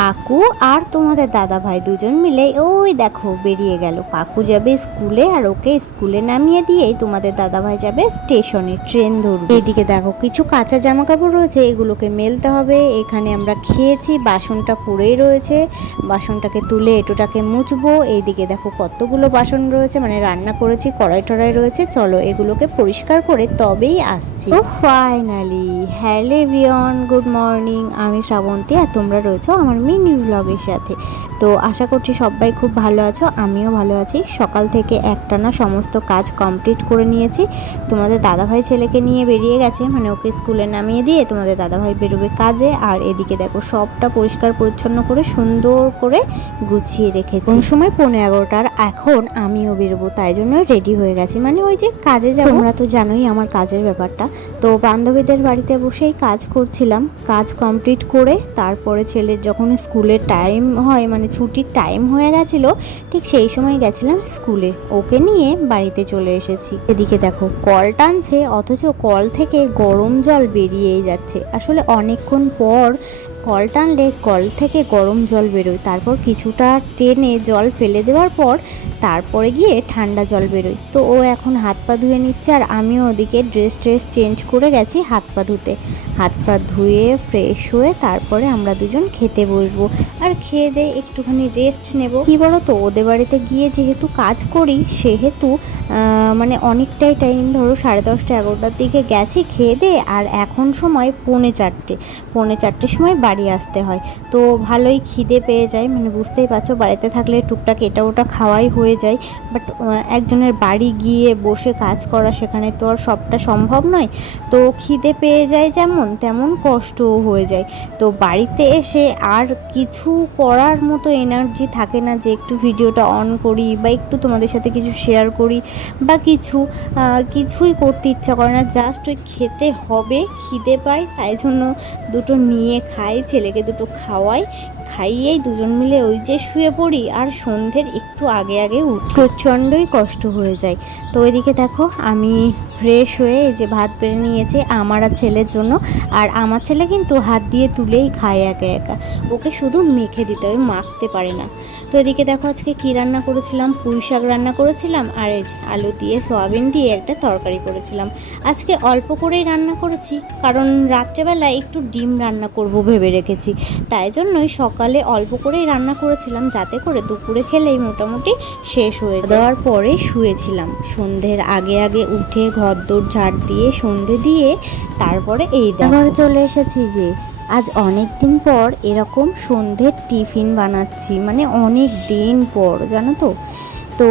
পাকু আর তোমাদের দাদা ভাই দুজন মিলে, ওই দেখো বেরিয়ে গেল। পাকু যাবে স্কুলে আর ওকে স্কুলে নামিয়ে দিয়ে তোমাদের দাদা ভাই যাবে স্টেশনে ট্রেন ধরবে। এইদিকে দেখো কিছু কাঁচা জামা কাপড় রয়েছে, এগুলোকে মেলতে হবে। এখানে আমরা খেয়েছি, বাসনটা পড়েই রয়েছে। বাসনটাকে তুলে এটোটাকে মুছবো। এইদিকে দেখো কতগুলো বাসন রয়েছে মানে রান্না করেছি, কড়াই টড়াই রয়েছে। চলো এগুলোকে পরিষ্কার করে তবেই আসছি। Finally! Hello everyone, good morning. আমি শ্রাবন্তী আর তোমরা রয়েছো আমার মিনি ব্লগের সাথে। তো আশা করছি সবাই খুব ভালো আছো আমিও ভালো আছি। সকাল থেকে একটানা সমস্ত কাজ কমপ্লিট করে নিয়েছি। তোমাদের দাদাভাই ছেলেকে নিয়ে বেরিয়ে গেছে মানে ওকে স্কুলে নামিয়ে দিয়ে তোমাদের দাদাভাই বেরোবে কাজে। আর এদিকে দেখো সবটা পরিষ্কার পরিচ্ছন্ন করে সুন্দর করে গুছিয়ে রেখেছি। কোন সময়? পনেরো এগারোটার। এখন আমিও বেরোবো তাই জন্য রেডি হয়ে গেছি। মানে ওই যে কাজে যাব। তোমরা তো জানোই আমার কাজের ব্যাপারটা। তো বান্ধবীদের বাড়িতে বসেই কাজ করছিলাম। কাজ কমপ্লিট করে তারপরে ছেলের যখন স্কুলের টাইম হয় মানে ছুটির টাইম হয়ে গেছিল, ঠিক সেই সময় গেছিলাম স্কুলে। ওকে নিয়ে বাড়িতে চলে এসেছি। এদিকে দেখো, কল টানছে, অথচ কল থেকে গরম জল বেরিয়েই যাচ্ছে। আসলে অনেকক্ষণ পর কল টানলে কল থেকে গরম জল বেরোয়। তারপর কিছুটা টেনে জল ফেলে দেওয়ার পর তারপরে গিয়ে ঠান্ডা জল বেরোয়। তো ও এখন হাত পা ধুয়ে নিচ্ছে আর আমিও ওদিকে ড্রেস ট্রেস চেঞ্জ করে গেছি হাত পা ধুতে। হাত পা ধুয়ে ফ্রেশ হয়ে তারপরে আমরা দুজন খেতে বসবো। আর খেয়ে দিয়ে একটুখানি রেস্ট নেব। কি বলো তো ওদের বাড়িতে গিয়ে যেহেতু কাজ করি, সেহেতু মানে অনেকটাই টাইম ধরো সাড়ে দশটা এগারোটার দিকে গেছি খেয়ে দিয়ে। আর এখন সময় পৌনে চারটে। পৌনে চারটের সময় বাড়ি আসতে হয়। তো ভালোই খিদে পেয়ে যায় মানে বুঝতেই পারছ, বাড়িতে থাকলে টুকটাক এটা ওটা খাওয়াই হয়ে যায়। বাট একজনের বাড়ি গিয়ে বসে কাজ করা সেখানে তো আর সবটা সম্ভব নয়। তো খিদে পেয়ে যায় যেমন, তেমন কষ্টও হয়ে যায়। তো বাড়িতে এসে আর কিছু করার মতো এনার্জি থাকে না যে একটু ভিডিওটা অন করি বা একটু তোমাদের সাথে কিছু শেয়ার করি বা কিছু কিছুই করতে ইচ্ছা করে না। জাস্ট ওই খেতে হবে, খিদে পাই তাই জন্য দুটো নিয়ে খাই। ছেলেকে দুটো খাওয়াই, খাইয়েই দুজন মিলে ওই যে শুয়ে পড়ি আর সন্ধ্যের একটু আগে আগে উঠ। প্রচণ্ডই কষ্ট হয়ে যায়। তো ওইদিকে দেখো, আমি ফ্রেশ হয়ে এই যে ভাত বেড়ে নিয়েছি আমার আর ছেলের জন্য। আর আমার ছেলে কিন্তু হাত দিয়ে তুলেই খায় একা একা। ওকে শুধু মেখে দিতে হয়, মাখতে পারে না। তো এদিকে দেখো আজকে কী রান্না করেছিলাম? পুঁই শাক রান্না করেছিলাম আর এই আলু দিয়ে সয়াবিন দিয়ে একটা তরকারি করেছিলাম। আজকে অল্প করেই রান্না করেছি কারণ রাত্রেবেলা একটু ডিম রান্না করব ভেবে রেখেছি। তাই জন্যই সকালে অল্প করেই রান্না করেছিলাম যাতে করে দুপুরে খেলেই মোটামুটি শেষ হয়ে দেওয়ার পরে শুয়েছিলাম। সন্ধ্যের আগে আগে উঠে ঘর দৌড় ঝাড় দিয়ে সন্ধে দিয়ে তারপরে এই আবার চলে এসেছি যে আজ অনেক দিন পর এরকম সন্ধ্যের টিফিন বানাচ্ছি মানে অনেক দিন পর জানো তো? তো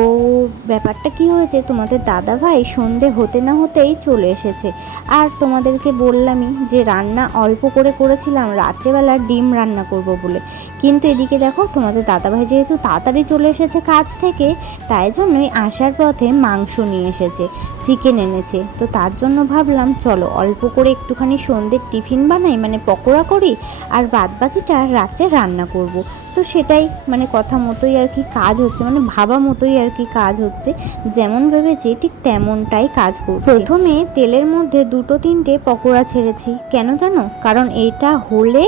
ব্যাপারটা কি হয়েছে? তোমাদের দাদা ভাই সন্ধে হতে না হতেই চলে এসেছে। আর তোমাদেরকে বললামই যে রান্না অল্প করে করেছিলাম, রাত্রেবেলা ডিম রান্না করব বলে। কিন্তু এদিকে দেখো, তোমাদের দাদাভাই যেহেতু তাড়াতাড়ি চলে এসেছে কাজ থেকে, তাই জন্যই আসার পথে মাংস নিয়ে এসেছে, চিকেন এনেছে। তো তার জন্য ভাবলাম, চলো অল্প করে একটুখানি সন্ধ্যের টিফিন বানাই মানে পকোড়া করি, আর বাদ বাকিটা রাত্রে রান্না করব। তো সেটাই মানে কথা মতোই আর কি কাজ হচ্ছে মানে ভাবা মতোই আর কি কাজ হচ্ছে। যেমন ভেবেছি ঠিক তেমনটাই কাজ করছি। প্রথমে তেলের মধ্যে দুটো তিনটে পকোড়া ছেড়েছি। কেন জানো? কারণ এটা হলে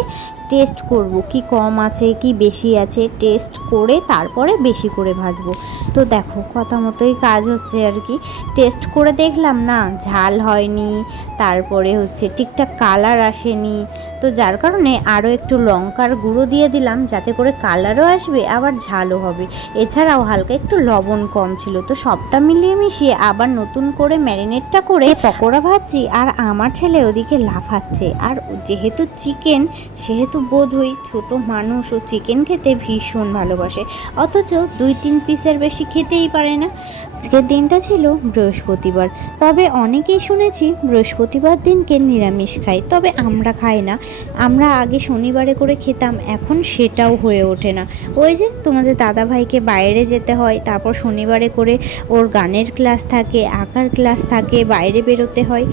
টেস্ট করব, কি কম আছে, কি বেশি আছে, টেস্ট করে তারপরে বেশি করে ভাজবো। তো দেখো, কথা মতোই কাজ হচ্ছে আর কি। টেস্ট করে দেখলাম না, ঝাল হয়নি তারপরে হচ্ছে ঠিকঠাক কালার আসেনি। তো যার কারণে আরও একটু লঙ্কার গুঁড়ো দিয়ে দিলাম, যাতে করে কালারও আসবে, আবার ঝালও হবে। এছাড়াও হালকা একটু লবণ কম ছিল, তো সবটা মিলিয়ে মিশিয়ে আবার নতুন করে ম্যারিনেটটা করে পকোড়া ভাজছি, আর আমার ছেলে ওদিকে লাফাচ্ছে। আর যেহেতু চিকেন, সেহেতু বোঝই, ছোট মানুষ, ও চিকেন খেতে ভীষণ ভালোবাসে। অথচ দুই তিন পিসের বেশি খেতেই পারে না। আজকের দিনটা ছিল বৃহস্পতিবার। তবে অনেকেই শুনেছি বৃহস্পতিবার দিনকে নিরামিষ খাই তবে আমরা খাই না। আমরা আগে শনিবারে করে খেতাম, এখন সেটাও হয়ে ওঠে না। ওই যে তোমাদের দাদা ভাইকে বাইরে যেতে হয়, তারপর শনিবারে করে ওর গানের ক্লাস থাকে, আঁকার ক্লাস থাকে, বাইরে বেরোতে হয়।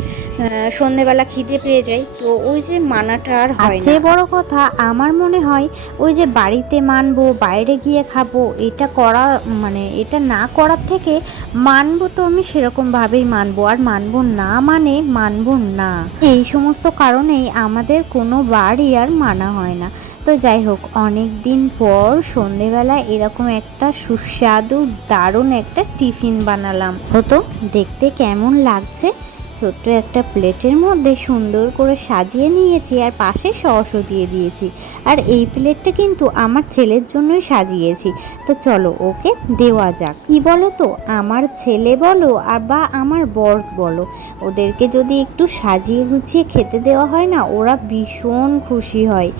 সন্ধেবেলা খিদে পেয়ে যায়। তো ওই যে মানাটা আর হয় না। বড় কথা, আমার মনে হয় ওই যে বাড়িতে মানবো, বাইরে গিয়ে খাব, এটা করা মানে এটা না করার থেকে মানবো তো আমি সেরকমভাবেই মানবো, আর মানবো না মানে মানবো না। এই সমস্ত কারণেই আমাদের কোনো বারই আর মানা হয় না। তো যাই হোক, অনেক দিন পর সন্ধেবেলা এরকম একটা সুস্বাদু, দারুণ একটা টিফিন বানালাম। হতো, দেখতে কেমন লাগছে? ছোট্ট একটা প্লেটের মধ্যে সুন্দর করে সাজিয়ে নিয়েছি আর পাশে সসও দিয়ে দিয়েছি। আর এই প্লেটটা কিন্তু আমার ছেলের জন্যই সাজিয়েছি। তো চলো, ওকে দেওয়া যাক। কি বলো তো? আমার ছেলে বলো আর বা আমার বর বলো। ওদেরকে যদি একটু সাজিয়ে গুছিয়ে খেতে দেওয়া হয় না, ওরা ভীষণ খুশি হয়।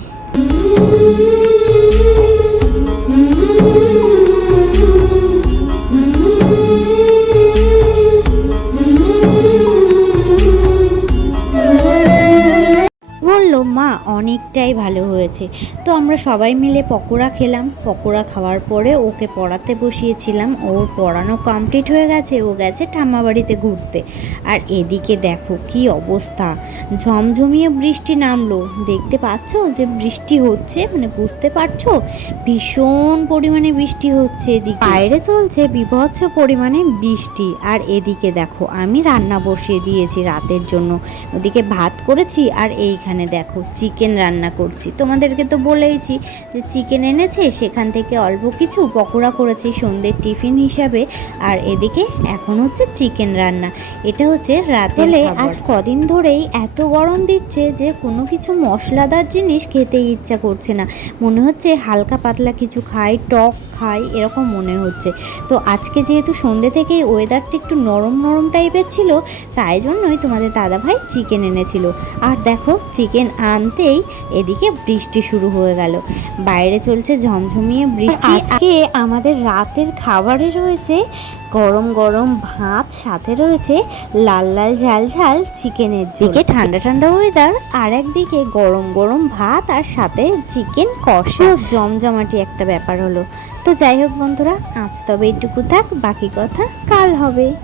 অনেকটাই ভালো হয়েছে। তো আমরা সবাই মিলে পকোড়া খেলাম। পকোড়া খাওয়ার পরে ওকে পড়াতে বসিয়েছিলাম। ওর পড়ানো কমপ্লিট হয়ে গেছে, ও গেছে ঠাম্মা বাড়িতে ঘুরতে। আর এদিকে দেখো কি অবস্থা। ঝমঝমিয়ে বৃষ্টি নামলো। দেখতে পাচ্ছ যে বৃষ্টি হচ্ছে? মানে বুঝতে পারছ? ভীষণ পরিমাণে বৃষ্টি হচ্ছে এদিকে। বাইরে চলছে বিভৎস পরিমাণে বৃষ্টি। আর এদিকে দেখো, আমি রান্না বসিয়ে দিয়েছি রাতের জন্য। ওদিকে ভাত করেছি আর এইখানে দেখো, চিকেন রান্না করছি। তোমাদেরকে তো বলেইছি যে চিকেন এনেছে সেখান থেকে অল্প কিছু পকোড়া করেছি সন্ধ্যের টিফিন হিসাবে। আর এদিকে এখন হচ্ছে চিকেন রান্না। এটা হচ্ছে রাতেলে আজ কদিন ধরেই এত গরম দিচ্ছে যে কোনো কিছু মশলাদার জিনিস খেতে ইচ্ছা করছে না। মনে হচ্ছে হালকা পাতলা কিছু খাই টক খাই এরকম মনে হচ্ছে। তো আজকে যেহেতু সন্ধ্যে থেকেই ওয়েদারটা একটু নরম নরম টাইপের ছিল তাই জন্যই তোমাদের দাদাভাই চিকেন এনেছিল। আর দেখো চিকেন আনতেই এদিকে বৃষ্টি শুরু হয়ে গেল। বাইরে চলছে ঝমঝমিয়ে বৃষ্টি। আজকে আমাদের রাতের খাবারে রয়েছে গরম গরম ভাত সাথে রয়েছে লাল লাল ঝাল ঝাল চিকেনের দিকে ঠান্ডা ঠান্ডা ওয়েদার আর একদিকে গরম গরম ভাত আর সাথে চিকেন কষা। জমজমাটি একটা ব্যাপার হলো। তো যাই হোক বন্ধুরা আজ তবে এটুকু থাক বাকি কথা কাল হবে।